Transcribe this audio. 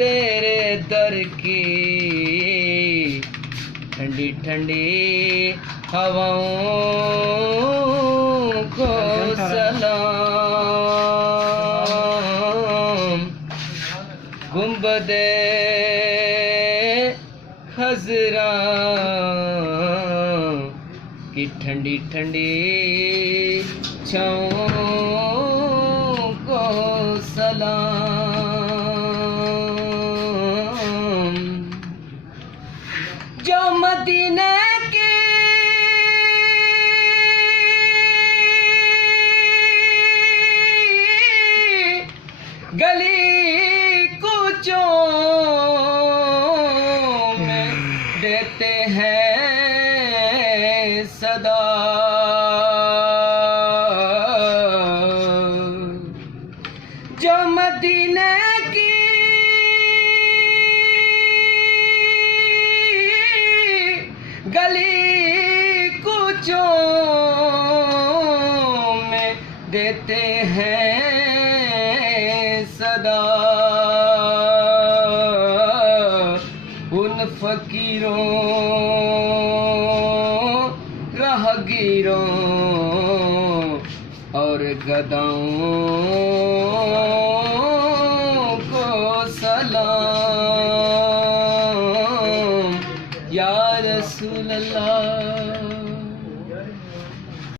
तेरे दर की ठंडी ठंडी हवाओं को सलाम। गुंबदे खजरा की ठंडी ठंडी छाओं को सलाम। जो मदीने की गली कूचों में देते हैं सदा, जो मदीने की गली कूचों में देते हैं सदा। उन फकीरों राहगीरों और गदाओं